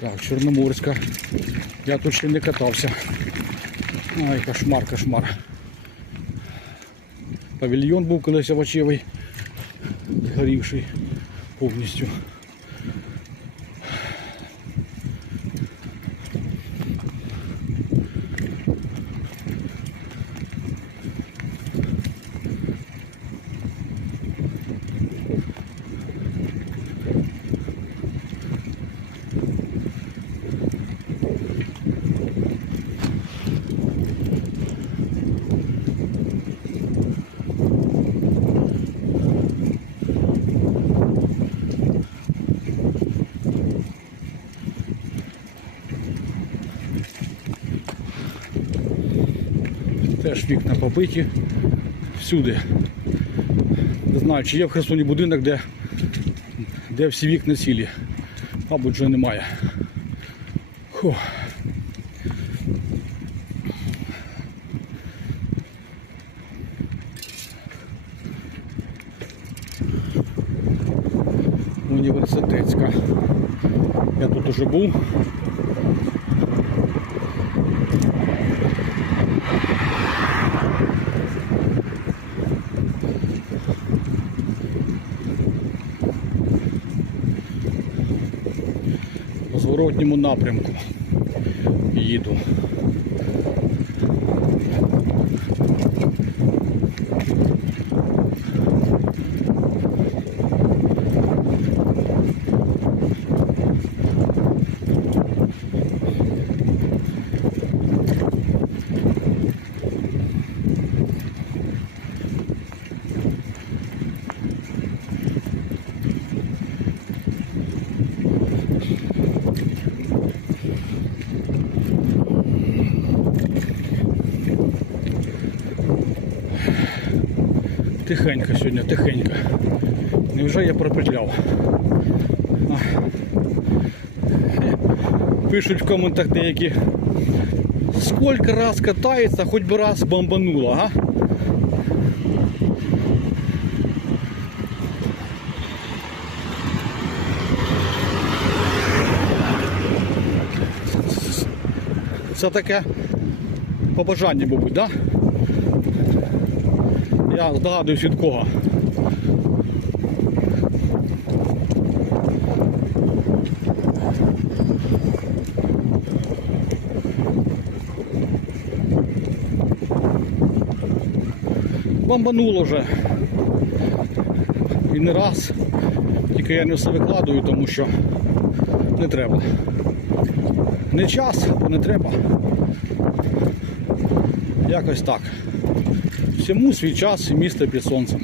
Так, Чорноморська. Я тут ще не катався. Ай, кошмар, кошмар. Павільйон був колись овочевий, горівший повністю. Теж вікна побиті всюди. Не знаю, чи є в Херсоні будинок, де, де всі вікна цілі. Мабуть, вже немає. Фух. Університетська. Я тут уже був. Зворотньому напрямку їду. Тихенько сьогодні, тихенько. Невже я пропетляв? Пишуть в коментах деякі. Скільки раз катається, хоч би раз бомбануло, а? Це таке побажання, мабуть, так? Да? Я здогадуюсь від кого. Бомбануло вже. І не раз. Тільки я не все викладую, тому що не треба. Не час, то не треба. Якось так. Всьому свій час і місто під сонцем.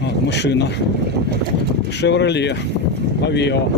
От машина. Chevrolet Aveo